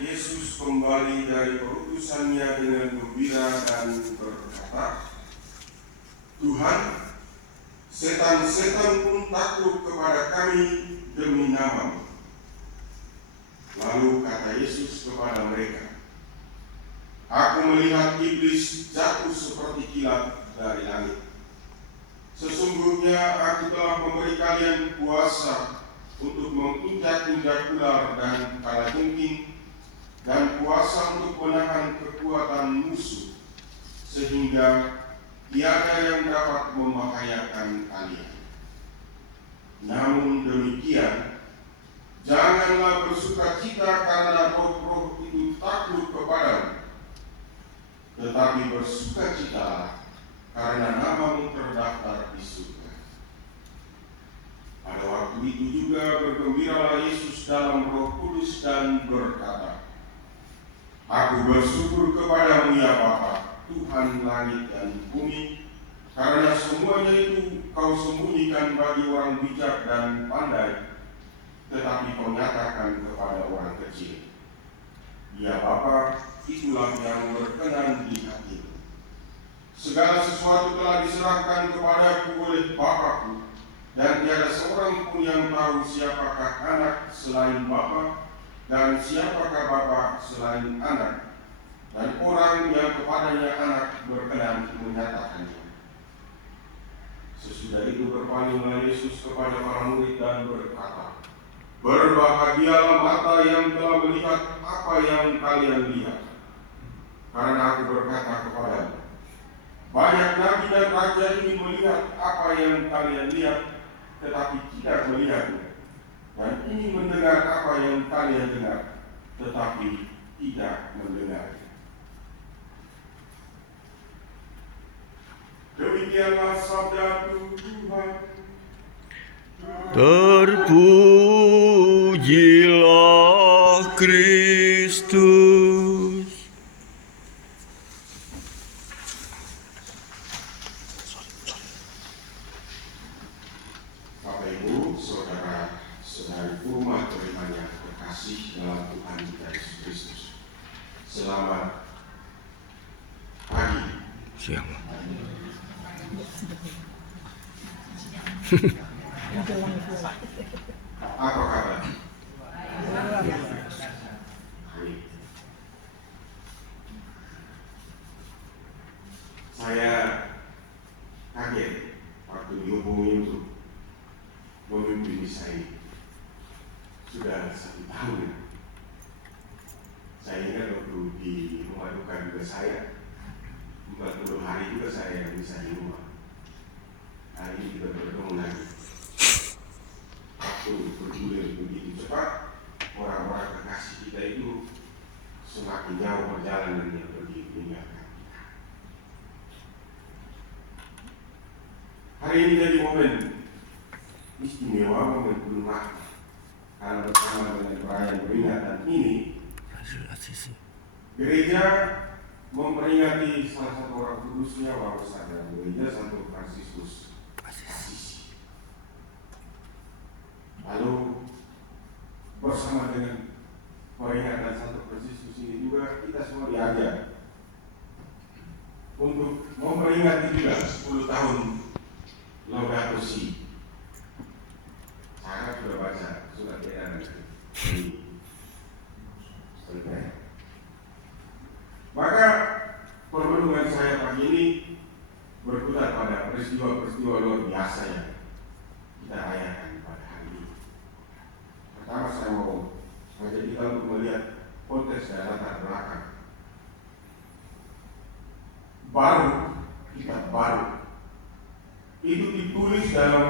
Yesus kembali dari perutusannya dengan gembira dan berkata, "Tuhan, setan-setan pun takluk kepada kami demi nama-Mu." Lalu kata Yesus kepada mereka, "Aku melihat iblis jatuh seperti kilat dari langit. Sesungguhnya aku telah memberi kalian kuasa untuk menginjak-injak ular dan kalajengking, dan kuasa untuk menahan kekuatan musuh, sehingga tiada yang dapat membahayakan kalian. Namun demikian, janganlah bersukacita karena roh-roh itu takluk kepadamu, tetapi bersukacitalah karena nama-Mu terdaftar di surga." Pada waktu itu juga bergembiralah Yesus dalam Roh Kudus dan berkata, "Aku bersyukur kepadamu ya Bapa, Tuhan langit dan bumi, karena semuanya itu Kau sembunyikan bagi orang bijak dan pandai, tetapi Kau nyatakan kepada orang kecil. Ya Bapa, itulah yang berkenan di hati-Mu. Segala sesuatu telah diserahkan kepadaku oleh Bapa-Ku, dan tiada seorang pun yang tahu siapakah anak selain Bapa, dan siapakah Bapa selain anak, dan orang yang kepadanya anak berkenan menyatakannya." Sesudah itu berpalinglah Yesus kepada para murid dan berkata, "Berbahagialah mata yang telah melihat apa yang kalian lihat. Karena aku berkata kepadamu, banyak nabi dan raja ingin melihat apa yang kalian lihat, tetapi tidak melihatnya, dan ingin mendengar apa yang kalian dengar, tetapi tidak mendengarnya." Demikianlah sabda Tuhan. Terpujilah Kristus. Bapak Ibu, saudara saudari umat beriman yang terkasih dalam Tuhan kita Yesus Kristus, selamat pagi. Siang. Apa kabar? Saya kaget waktu dihubungi untuk memimpin misa ini. Sudah 1 tahun. Saya ingat waktu di rumah duka juga saya 40 hari juga saya bisa di rumah. Hari ini kita bertemu lagi. Waktu bergulir begitu cepat, orang-orang kekasih kita itu semakin jauh perjalanannya pergi meninggalkan kita. Hari ini jadi momen istimewa, momen penuh makna. Karena bersama dengan perayaan peringatan ini, gereja memperingati salah satu orang kudusnya, warisan dari gereja, Santo Fransiskus Assisi. Lalu bersama dengan peringatan Santo Fransiskus ini juga kita semua diajak untuk memperingati juga 10 tahun Laudato Si. Saya sudah baca surat edaran ini. Maka permenungan saya pagi ini berputar pada peristiwa-peristiwa luar biasa yang kita rayakan pada hari ini. Pertama saya mau mengajak kita untuk melihat konteks dan latar belakang. Kitab baru itu ditulis dalam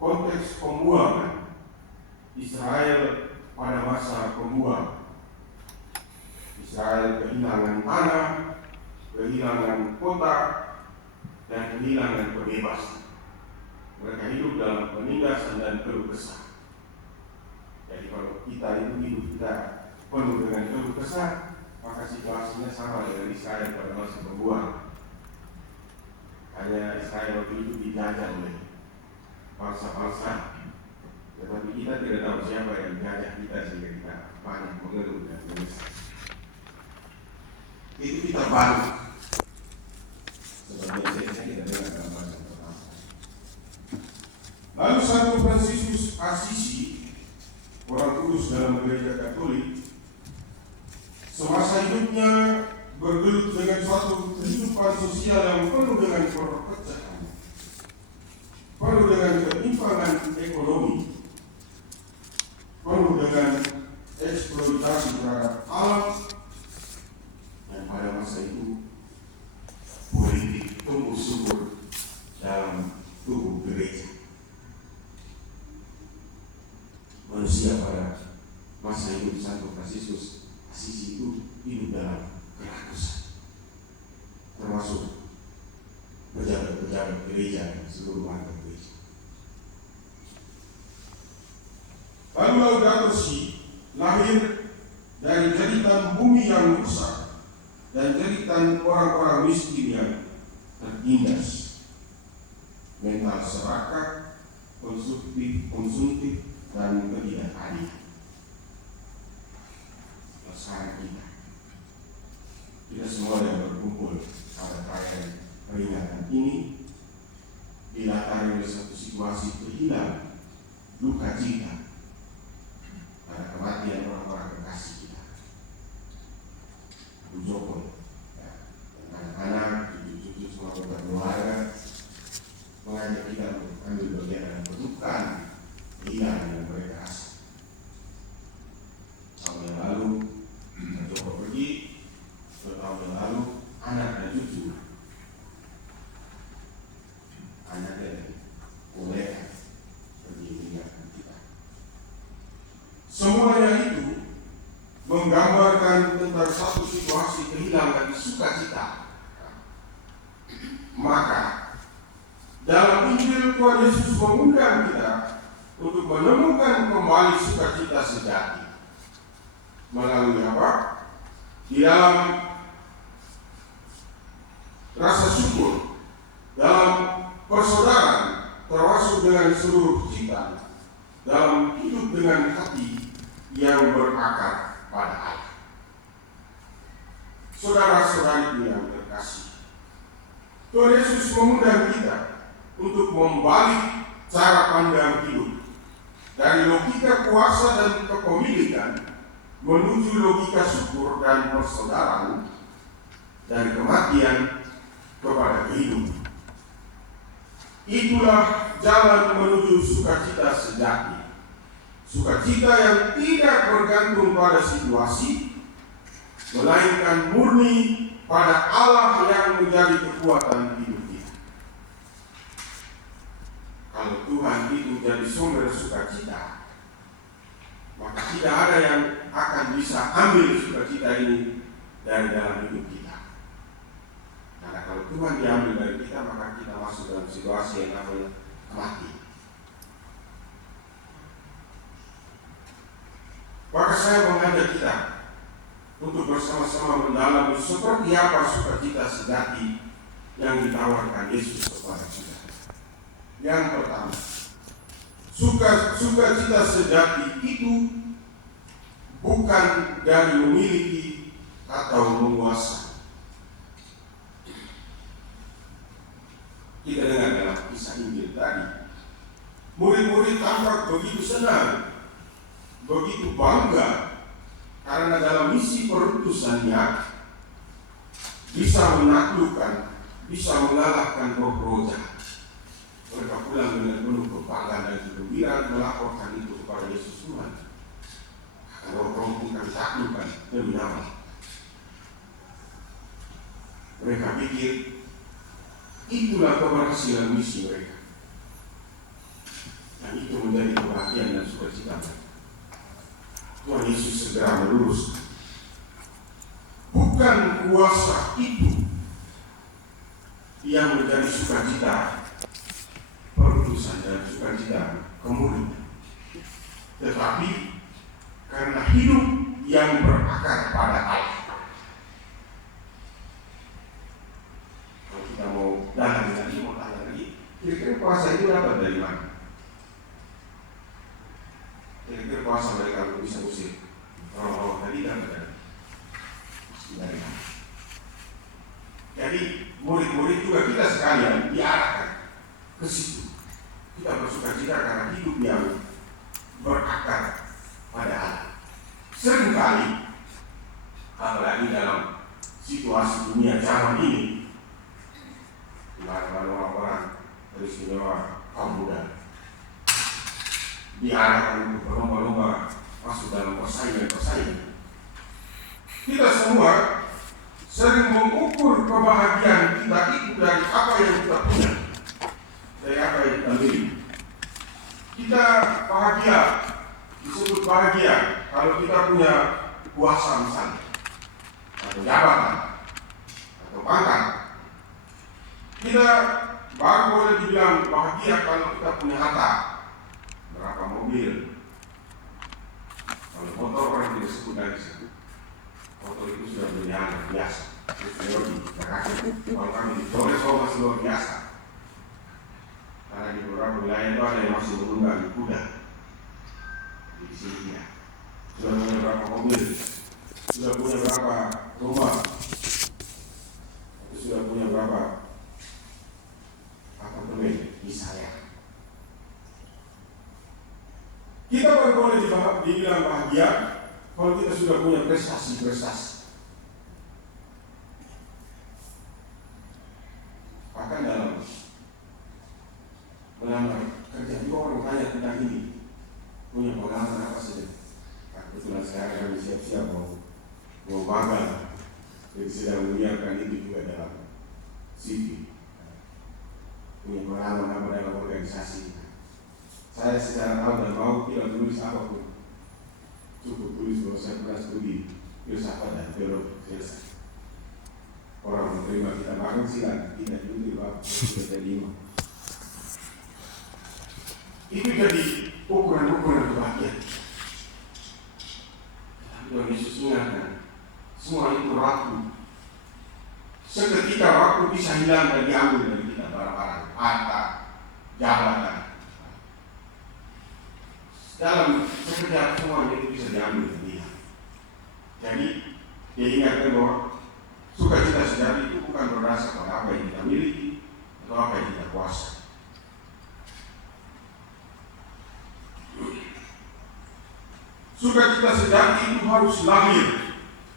konteks pembuangan Israel pada masa pembuangan. Israel kehilangan tanah, kehilangan kota, dan kehilangan kebebasan. Mereka hidup dalam penindasan dan keluh kesah. Jadi kalau kita itu hidup kita penuh dengan keluh kesah, maka situasinya sama dengan Israel pada masa pembuangan. Hanya Israel waktu itu dijajah oleh bangsa-bangsa, tetapi kita tidak tahu siapa yang menjajah kita sehingga kita banyak mengeluh dan menyesal. Itu kita balik. Sebenarnya saya tidak dengar dalam bahasa pertama. Lalu Santo Fransiskus Assisi, orang kudus dalam gereja Katolik, semasa hidupnya bergelut dengan suatu kehidupan sosial yang penuh dengan perpecahan, penuh dengan ketimpangan ekonomi, penuh dengan eksploitasi terhadap alam, dan pada masa itu politik tumbuh subur dalam tubuh gereja. Manusia pada masa hidup Santo Fransiskus Assisi itu hidup dalam kerakusan, termasuk pejabat-pejabat gereja dan seluruh warga gereja. Lalu Laudato Si lahir dari jeritan bumi yang rusak dan jeritan orang-orang miskin yang tertindas, mental serakah, konsumtif dan ketidakadilan. Sekarang kita semua yang berkumpul pada perayaan peringatan ini dilatari oleh satu situasi kehilangan, duka cita pada kematian orang-orang kekasih kita. Abu Joko, ya, anak-anak, cucu-cucu semua berkeluarga mengajak kita untuk ambil bagian dalam perdukaan kehilangan yang mereka rasa. Tahun yang lalu Joko pergi, 2 tahun yang lalu anak dan cucu anaknya boleh pergi meninggalkan kita. Semuanya itu menggambarkan tentang satu situasi kehilangan sukacita. Maka dalam Injil Tuhan Yesus mengundang kita untuk menemukan kembali sukacita sejati. Melalui apa? Di dalam rasa syukur, dalam persaudaraan, termasuk dengan seluruh cita, dalam hidup dengan hati yang berakar pada Allah. Saudara-saudari yang terkasih, Tuhan Yesus mengundang kita untuk membalik cara pandang hidup dari logika kuasa dan kepemilikan menuju logika syukur dan persaudaraan, dari kematian kepada kehidupan. Itulah jalan menuju sukacita sejati. Sukacita yang tidak bergantung pada situasi, melainkan murni pada Allah yang menjadi kekuatan hidup kita. Kalau Tuhan itu jadi sumber sukacita, maka tidak ada yang akan bisa ambil sukacita ini dari dalam hidup kita. Karena kalau Tuhan diambil dari kita, maka kita masuk dalam situasi yang namanya mati. Maka saya mengajak kita untuk bersama-sama mendalami seperti apa sukacita sejati yang ditawarkan Yesus kepada kita. Yang pertama, sukacita sejati itu bukan dari memiliki atau menguasai. Kita dengar dalam kisah Injil tadi, murid-murid tampak begitu senang, begitu bangga, karena dalam misi perutusannya bisa menaklukkan, bisa mengalahkan roh jahat. Mereka pulang dengan penuh kebanggaan dan kegembiraan melaporkan itu kepada Yesus Tuhan. Roh-roh itu kami taklukkan demi nama. Mereka pikir itulah keberhasilan misi mereka, dan itu menjadi kebahagiaan dan sukacita mereka. Tuhan Yesus segera meluruskan, bukan kuasa itu yang menjadi sukacita perutusan dan sukacita kemuridan, tetapi karena hidup yang berakar pada Allah. Kalau kita mau dalam lagi, mau tanya lagi, kira-kira kuasa itu dapat dari mana? Kira-kira kuasa mereka bisa usir murid juga kita sekalian diarahkan ke situ. Kita bersukacita karena hidup yang berakar pada Allah. Seringkali, apalagi dalam situasi dunia zaman ini, di mana orang-orang teristimewa kaum muda diarahkan untuk berlomba-lomba masuk dalam persaingan. Kita semua sering mengukur kebahagiaan kita itu dari apa yang kita punya, dari apa yang kita miliki. Kita bahagia, disebut bahagia kalau kita punya kuasa misalnya, atau jabatan, atau pangkat. Kita baru boleh dibilang bahagia kalau kita punya harta, berapa mobil. Kalau motor orang tidak sebut dari situ. Motor itu sudah berjalan biasa. Kalau kami di Flores masih luar biasa. Karena di beberapa wilayah itu ada yang masih menunggangi kuda. Di sini ya. Sudah punya berapa mobil, sudah punya berapa rumah, sudah punya berapa apartemen misalnya. Kita baru boleh dibilang bahagia kalau kita sudah punya prestasi-prestasi. Bahkan dalam melamar kerja juga orang tanya tentang ini, punya pengalaman apa saja. Kebetulan sekarang kami siap-siap mau magang, jadi sedang menyiapkan itu juga dalam CV. Punya pengalaman apa dalam organisasi. Saya secara tahu dan mau tidak tulis apapun, cukup tulis bahwa saya pernah studi filsafat dan teologi, selesai. Orang menerima kita makan silakan, tidak diundi waktu sudah jadi imam. Itu jadi ukuran-ukuran kebahagiaan. Tuhan Yesus ingatkan, semua itu waktu. Seketika waktu bisa hilang dan diambil dari kita barang-barang, harta, jabatan. Dalam sekejap semuanya itu bisa diambil dari dia. Jadi dia ingatkan bahwa sukacita sejati itu bukan berdasar pada apa yang kita miliki atau apa yang kita kuasai. Sukacita sejati itu harus lahir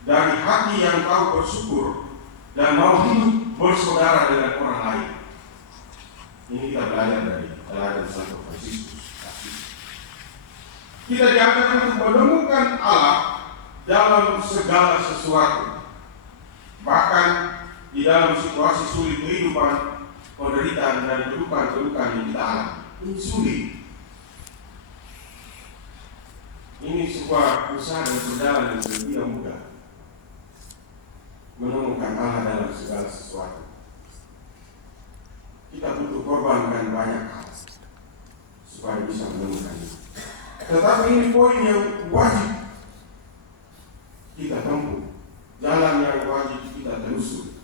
dari hati yang tahu bersyukur dan mau hidup bersaudara dengan orang lain. Ini kita belajar dari teladan Santo Fransiskus. Kita diajarkan untuk menemukan Allah dalam segala sesuatu, bahkan di dalam situasi sulit kehidupan, penderitaan dan kedukaan-kedukaan yang kita alami. Ini sulit. Ini sebuah usaha dan berjalan yang tidak mudah. Menemukan Allah dalam segala sesuatu. Kita butuh korbankan banyak hal supaya bisa menemukan itu. Tetapi ini poin yang wajib kita tempuh, jalan yang wajib kita telusuri,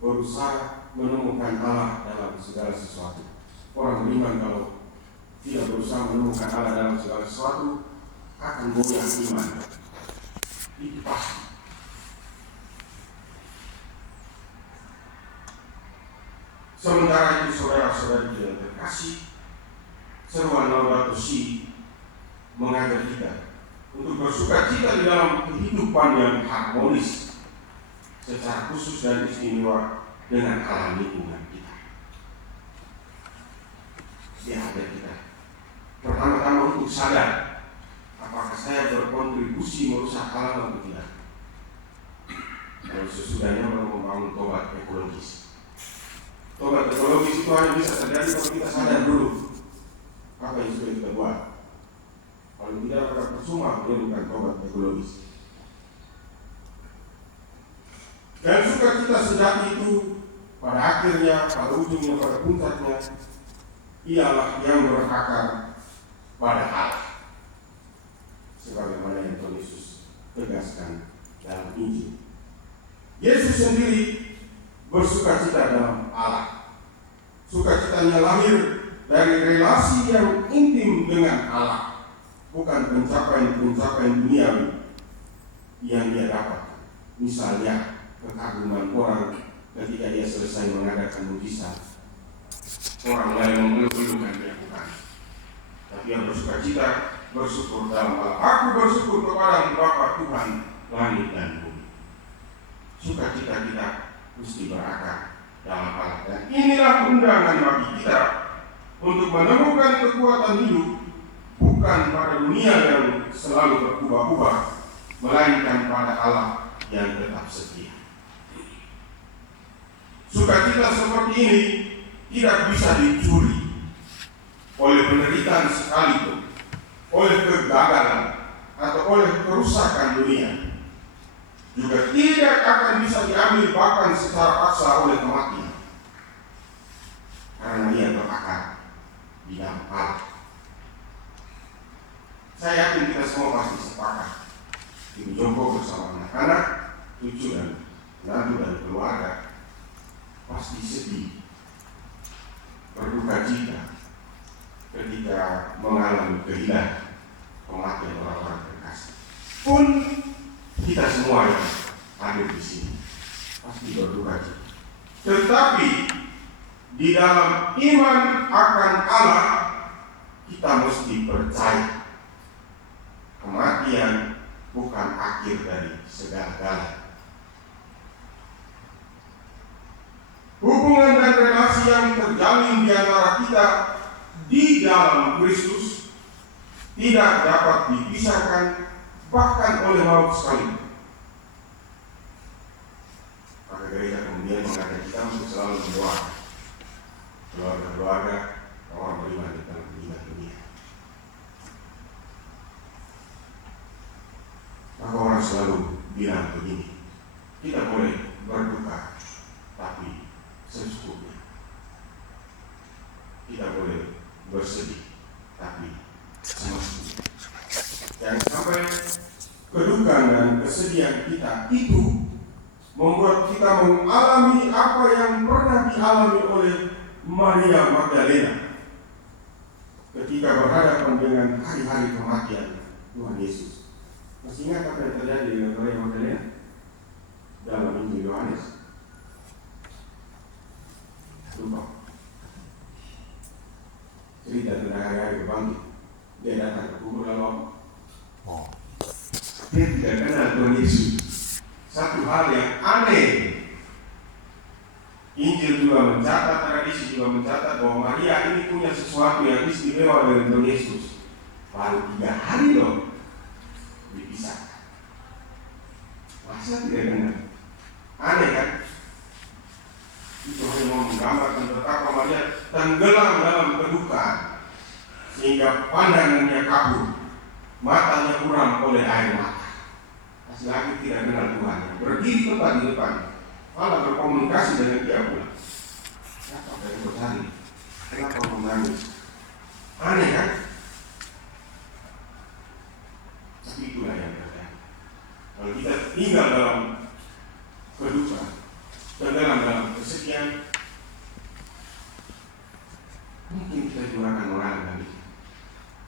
berusaha menemukan Allah dalam segala sesuatu. Orang beriman kalau tidak berusaha menemukan Allah dalam segala sesuatu akan goyah iman. Itu pasti. Sementara itu saudara-saudari yang terkasih, seruan Laudato Si mengajar kita untuk bersukacita di dalam kehidupan yang harmonis, secara khusus dan istimewa dengan alam lingkungan kita. Dia ada kita. Pertama-tama untuk sadar apakah saya berkontribusi merusak alam atau tidak. Dan sesudahnya membangun tobat ekologis. Tobat ekologis itu hanya bisa terjadi kalau kita sadar dulu apa yang sudah kita buat. Kalau tidak akan percuma melakukan tobat ekologis. Dan sukacita sejati itu pada akhirnya, pada ujungnya, pada puncaknya ialah yang berakar pada Allah. Sebagaimana yang Tuhan Yesus tegaskan dalam Injil. Yesus sendiri bersukacita dalam Allah. Sukacitanya lahir dari relasi yang intim dengan Allah, bukan pencapaian-pencapaian duniawi yang dia dapat. Misalnya kekaguman orang ketika ia selesai mengadakan mujizat, orang lain mengeluh-elukan dia bukan. Tapi yang bersukacita, bersyukur dalam Allah. Aku bersyukur kepada Bapa Tuhan langit dan bumi. Sukacita kita mesti berakar dalam Allah. Dan inilah undangan bagi kita untuk menemukan kekuatan hidup bukan pada dunia yang selalu berubah-ubah, melainkan pada Allah yang tetap setia. Sukacita seperti ini tidak bisa dicuri oleh penderitaan sekalipun, oleh kegagalan atau oleh kerusakan dunia. Juga tidak akan bisa diambil bahkan secara paksa oleh kematian, karena ia berakar di dalam Allah. Saya yakin kita semua pasti sepakat di jongkok bersama anak-anak, cucu dan menantu dan keluarga pasti sedih, berduka cita ketika mengalami kehilangan, kematian orang-orang terkasih. Pun kita semua yang hadir di sini pasti berduka cita. Tetapi di dalam iman akan Allah kita mesti percaya kematian bukan akhir dari segala-galanya. Hubungan dan relasi yang terjalin di antara kita di dalam Kristus tidak dapat dipisahkan bahkan oleh maut sekalipun. Maka gereja kemudian mengajak kita untuk selalu berdoa keluarga-keluarga orang beriman di dalam dunia. Maka orang selalu bilang begini, kita boleh berduka tapi secukupnya. Kita boleh bersedih tapi semestinya. Jangan sampai kedukaan dan kesedihan kita itu membuat kita mengalami apa yang pernah dialami oleh Maria Magdalena ketika berhadapan dengan hari-hari kematian Tuhan Yesus. Masih ingat apa yang terjadi dengan Maria Magdalena dalam Injil Yohanes? Lupa. Cerita tentang hari-hari kebangkit. Dia datang ke kubur lalu dia tidak kenal Tuhan Yesus. Satu hal yang aneh. Injil juga mencatat, tradisi juga mencatat bahwa Maria ini punya sesuatu yang istimewa dengan Tuhan Yesus. Baru 3 hari loh dipisahkan. Masa tidak kenal? Aneh kan? Itu hanya mau menggambarkan betapa Maria tenggelam dalam kedukaan sehingga pandangannya kabur, matanya buram oleh air mata. Masih lagi tidak kenal Tuhan, berdiri tepat di depan, malah berkomunikasi dengan dia pula. Siapa yang bercari? Kenapa menangis? Aneh kan? Tapi itulah yang terjadi. Kalau kita tinggal dalam kedukaan, tenggelam dalam kesedihan, mungkin kita juga akan mengalami.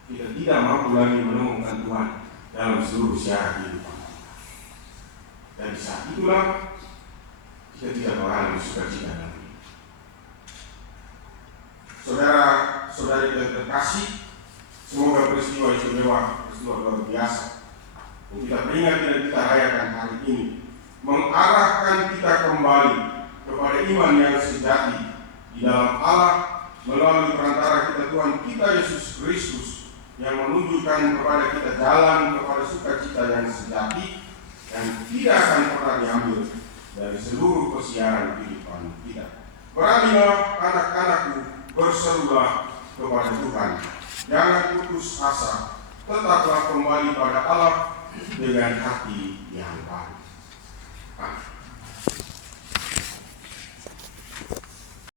Kita tidak mampu lagi menemukan Tuhan dalam seluruh syarat kehidupan. Dan saat itulah kita tidak mengalami sukacita lagi. Saudara-saudari yang terkasih, semoga peristiwa istimewa, peristiwa luar biasa yang kita peringati dan kita rayakan hari ini mengarahkan kita kembali kepada iman yang sejati di dalam Allah melalui perantara kita Tuhan kita Yesus Kristus yang menunjukkan kepada kita jalan kepada sukacita yang sejati yang tidak akan pernah diambil dari seluruh kesiaran kehidupan kita. Beranilah anak-anakku, berserulah kepada Tuhan. Jangan putus asa, tetaplah kembali pada Allah dengan hati yang baru. Amin.